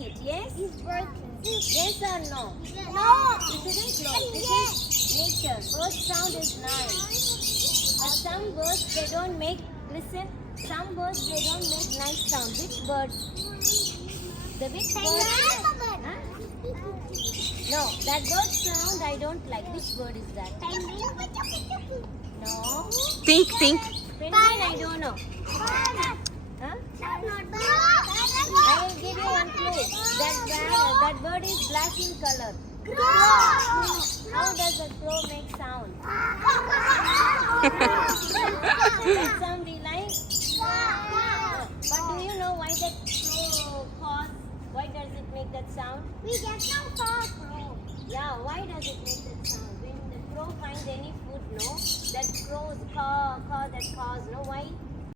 it. Yes? It's broken. Yes or no? No. This isn't no. This is nature. Bird sound is nice. But some birds they don't make. Listen. Some birds they don't make nice sound. Which bird? The which bird? Huh? No, that bird sound I don't like. Which bird is that? No. Pink. Penguin I don't know. Huh? I will give you one clue. That bird is black in color. How does a crow make sound? That sound we like? But do you know why that crow caws? Why does it make that sound? We get no crow. Yeah, why does it make that sound? When the crow finds any food, no? That crow's caw, that caws, no? Why?